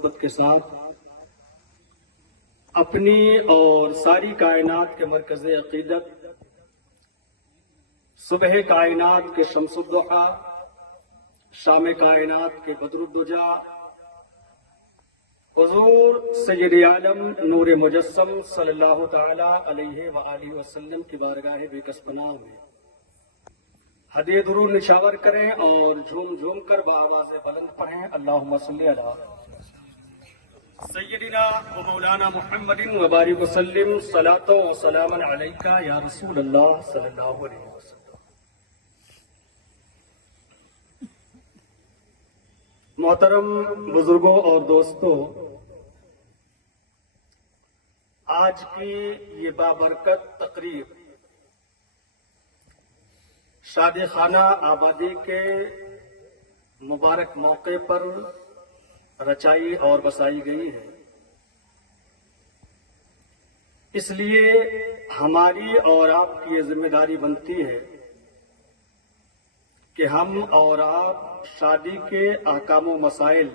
محبت کے ساتھ اپنی اور ساری کائنات کے مرکز عقیدت صبح کائنات کے شمس الضحیٰ، شام کائنات کے بدر الدجا، حضور سید عالم نور مجسم صلی اللہ تعالی علیہ وآلہ وسلم کی بارگاہ بے کس پناہ میں ہدیہ درود نشاور کریں اور جھوم جھوم کر بآواز بلند پڑھیں اللہم صلی علی سیدنا و مولانا محمد وبارک وسلم صلاۃ و سلاما علیک یا رسول اللہ صلی اللہ علیہ وسلم۔ محترم بزرگوں اور دوستوں، آج کی یہ بابرکت تقریب شادی خانہ آبادی کے مبارک موقع پر رچائی اور بسائی گئی ہے۔ اس لیے ہماری اور آپ کی یہ ذمہ داری بنتی ہے کہ ہم اور آپ شادی کے احکام و مسائل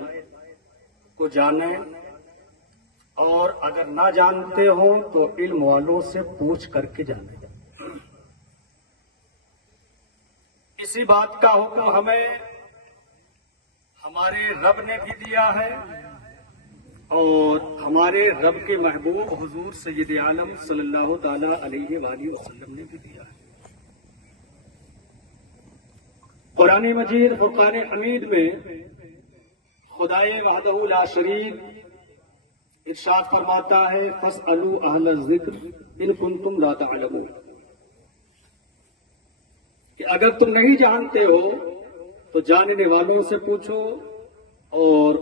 کو جانیں، اور اگر نہ جانتے ہوں تو علم والوں سے پوچھ کر کے جانیں۔ اسی بات کا حکم ہمیں ہمارے رب نے بھی دیا ہے اور ہمارے رب کے محبوب حضور سید عالم صلی اللہ تعالی علیہ وآلہ وسلم نے بھی دیا ہے۔ قرآن مجید فرقان حمید میں خدائے وحدہ لا شریک ارشاد فرماتا ہے فاسألوا اہل الذکر ان کنتم لا تعلمون، کہ اگر تم نہیں جانتے ہو تو جاننے والوں سے پوچھو۔ اور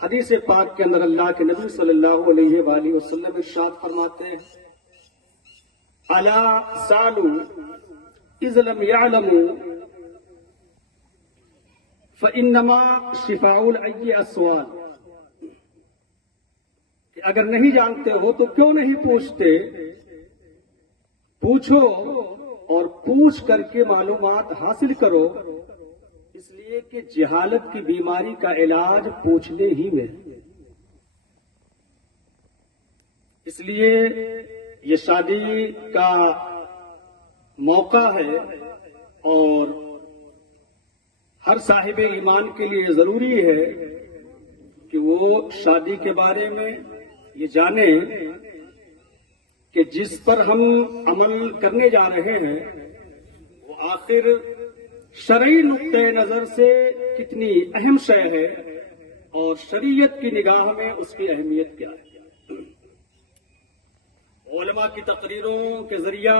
حدیث پاک کے اندر اللہ کے نبی صلی اللہ علیہ وآلہ وسلم ارشاد فرماتے ہیں الا سالوا اذ لم يعلموا فانما شفاء العی السؤال، کہ اگر نہیں جانتے ہو تو کیوں نہیں پوچھتے؟ پوچھو اور پوچھ کر کے معلومات حاصل کرو، اس لیے کہ جہالت کی بیماری کا علاج پوچھنے ہی میں۔ اس لیے یہ شادی کا موقع ہے اور ہر صاحب ایمان کے لیے ضروری ہے کہ وہ شادی کے بارے میں یہ جانے کہ جس پر ہم عمل کرنے جا رہے ہیں وہ آخر شرعی نقطۂ نظر سے کتنی اہم شے ہے اور شریعت کی نگاہ میں اس کی اہمیت کیا ہے۔ علماء کی تقریروں کے ذریعہ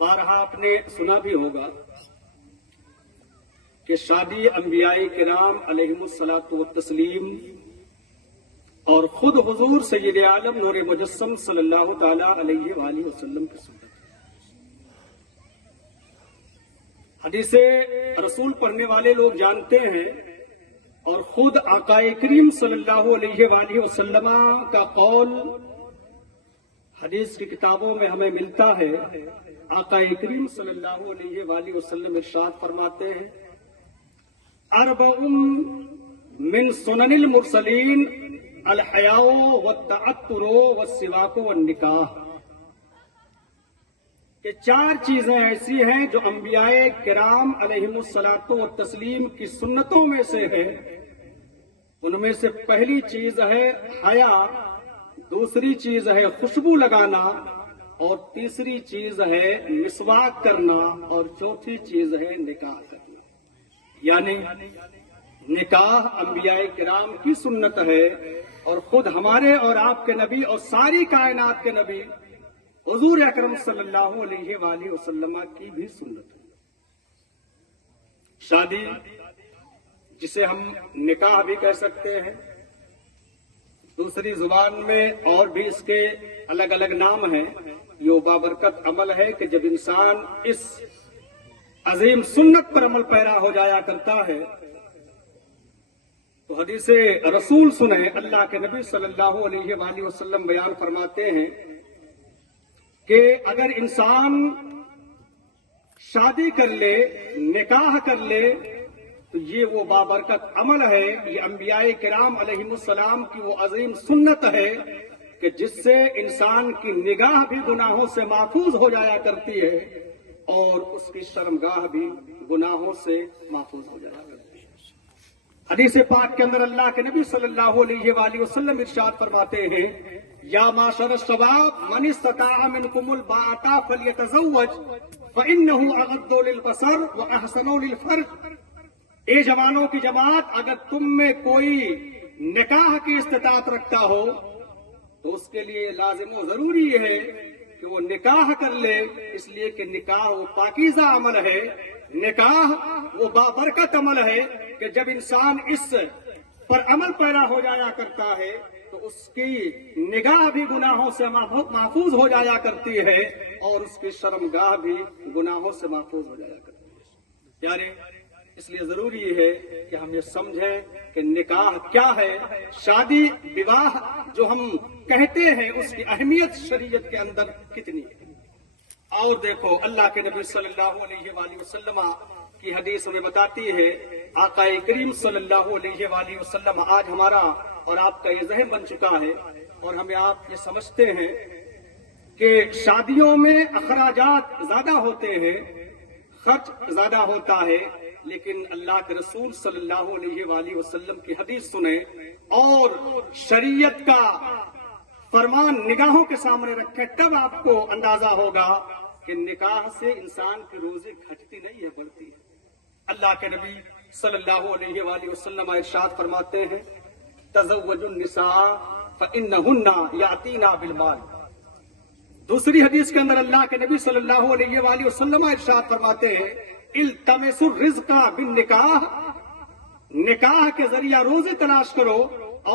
بارہا آپ نے سنا بھی ہوگا کہ شادی انبیاء کرام علیہم الصلاۃ والتسلیم اور خود حضور سید عالم نور مجسم صلی اللہ تعالی علیہ وآلہ وسلم کی سنت ہے۔ حدیث رسول پڑھنے والے لوگ جانتے ہیں اور خود آقا کریم صلی اللہ علیہ وآلہ وسلم کا قول حدیث کی کتابوں میں ہمیں ملتا ہے۔ آقا کریم صلی اللہ علیہ وآلہ وسلم ارشاد فرماتے ہیں اربع من سنن المرسلین الحیاء والتعطر والسواک والنکاح، کہ چار چیزیں ایسی ہیں جو انبیاء کرام علیہم الصلاۃ والتسلیم کی سنتوں میں سے ہے۔ ان میں سے پہلی چیز ہے حیا، دوسری چیز ہے خوشبو لگانا، اور تیسری چیز ہے مسواک کرنا، اور چوتھی چیز ہے نکاح کرنا۔ یعنی نکاح انبیاء کرام کی سنت ہے اور خود ہمارے اور آپ کے نبی اور ساری کائنات کے نبی حضور اکرم صلی اللہ علیہ وآلہ وسلم کی بھی سنت ہے۔ شادی جسے ہم نکاح بھی کہہ سکتے ہیں، دوسری زبان میں اور بھی اس کے الگ الگ نام ہیں، یہ بابرکت عمل ہے کہ جب انسان اس عظیم سنت پر عمل پیرا ہو جایا کرتا ہے تو حدیث رسول سنیں، اللہ کے نبی صلی اللہ علیہ وآلہ وسلم بیان فرماتے ہیں کہ اگر انسان شادی کر لے، نکاح کر لے، تو یہ وہ بابرکت عمل ہے، یہ انبیاء کرام علیہم کی وہ عظیم سنت ہے کہ جس سے انسان کی نگاہ بھی گناہوں سے محفوظ ہو جایا کرتی ہے اور اس کی شرمگاہ بھی گناہوں سے محفوظ ہو جایا کرتی ہے۔ حدیث پاک کے اندر اللہ کے نبی صلی اللہ علیہ وآلہ وسلم ارشاد فرماتے ہیں، یا معشر الشباب من استطاع منکم الباءۃ فلیتزوج فإنہ اغض للبصر واحسن للفرج۔ اے جوانوں کی جماعت، اگر تم میں کوئی نکاح کی استطاعت رکھتا ہو تو اس کے لیے لازم و ضروری ہے کہ وہ نکاح کر لے، اس لیے کہ نکاح وہ پاکیزہ عمل ہے، نکاح وہ بابرکت عمل ہے کہ جب انسان اس پر عمل پیرا ہو جایا کرتا ہے تو اس کی نگاہ بھی گناہوں سے محفوظ ہو جایا کرتی ہے اور اس کی شرمگاہ بھی گناہوں سے محفوظ ہو جایا کرتی ہے۔ پیارے، اس لیے ضروری ہے کہ ہم یہ سمجھیں کہ نکاح کیا ہے، شادی بیواہ جو ہم کہتے ہیں اس کی اہمیت شریعت کے اندر کتنی ہے۔ اور دیکھو، اللہ کے نبی صلی اللہ علیہ وآلہ وسلم کی حدیث ہمیں بتاتی ہے، آقا کریم صلی اللہ علیہ وآلہ وسلم، آج ہمارا اور آپ کا یہ ذہن بن چکا ہے اور ہمیں آپ یہ سمجھتے ہیں کہ شادیوں میں اخراجات زیادہ ہوتے ہیں، خرچ زیادہ ہوتا ہے، لیکن اللہ کے رسول صلی اللہ علیہ وآلہ وسلم کی حدیث سنیں اور شریعت کا فرمان نگاہوں کے سامنے رکھیں، تب آپ کو اندازہ ہوگا کہ نکاح سے انسان کی روزی گھٹتی نہیں ہے، بڑھتی ہے۔ اللہ کے نبی صلی اللہ علیہ وآلہ وسلم ارشاد فرماتے ہیں، تزوجوا النساء فإنهن یأتینا بالمال۔ دوسری حدیث کے اندر اللہ کے نبی صلی اللہ علیہ وآلہ وسلم ارشاد فرماتے ہیں، التمسوا الرزق بالنکاح، نکاح کے ذریعہ روزی تلاش کرو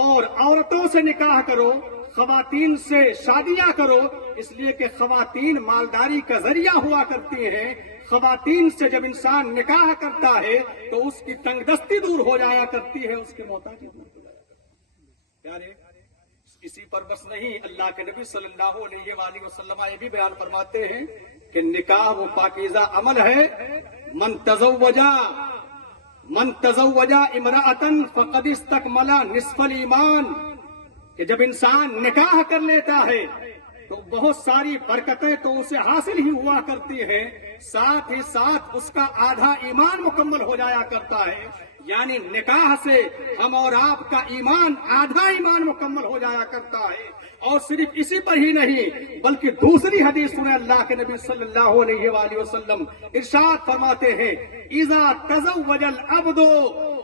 اور عورتوں سے نکاح کرو، خواتین سے شادیاں کرو، اس لیے کہ خواتین مالداری کا ذریعہ ہوا کرتی ہیں۔ خواتین سے جب انسان نکاح کرتا ہے تو اس کی تنگ دستی دور ہو جایا کرتی ہے، اس کی محتاجی دور ہو جایا کرتی ہے۔ پیارے، اسی پر بس نہیں، اللہ کے نبی صلی اللہ علیہ وآلہ وسلم یہ بھی بیان فرماتے ہیں کہ نکاح وہ پاکیزہ عمل ہے، من تزوجا امرأۃ فقد استکمل نصف الایمان، کہ جب انسان نکاح کر لیتا ہے تو بہت ساری برکتیں تو اسے حاصل ہی ہوا کرتی ہیں، ساتھ ہی ساتھ اس کا آدھا ایمان مکمل ہو جایا کرتا ہے۔ یعنی نکاح سے ہم اور آپ کا ایمان، آدھا ایمان مکمل ہو جایا کرتا ہے۔ اور صرف اسی پر ہی نہیں بلکہ دوسری حدیث سنیں، اللہ کے نبی صلی اللہ علیہ وآلہ وسلم ارشاد فرماتے ہیں، اذا تزوج العبد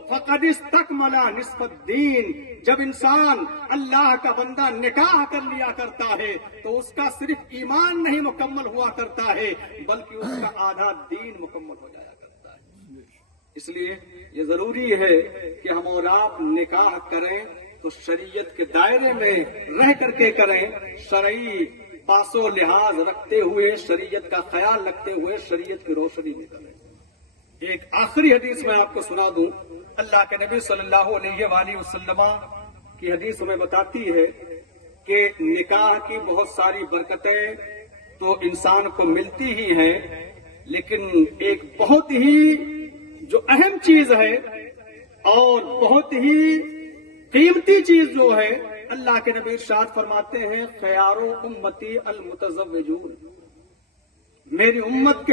فقد استکمل نصف الدین، جب انسان اللہ کا بندہ نکاح کر لیا کرتا ہے تو اس کا صرف ایمان نہیں مکمل ہوا کرتا ہے بلکہ اس کا آدھا دین مکمل ہو جایا کرتا ہے۔ اس لیے یہ ضروری ہے کہ ہم اور آپ نکاح کریں تو شریعت کے دائرے میں رہ کر کے کریں، شرعی پاس و لحاظ رکھتے ہوئے، شریعت کا خیال رکھتے ہوئے، شریعت کی روشنی میں کریں۔ ایک آخری حدیث میں آپ کو سنا دوں، اللہ کے نبی صلی اللہ علیہ وآلہ وسلم کی حدیث ہمیں بتاتی ہے کہ نکاح کی بہت ساری برکتیں تو انسان کو ملتی ہی ہیں، لیکن ایک بہت ہی جو اہم چیز ہے اور بہت ہی قیمتی چیز جو ہے، اللہ کے نبی ارشاد فرماتے ہیں، خیار امتی المتزوجون، میری امت کے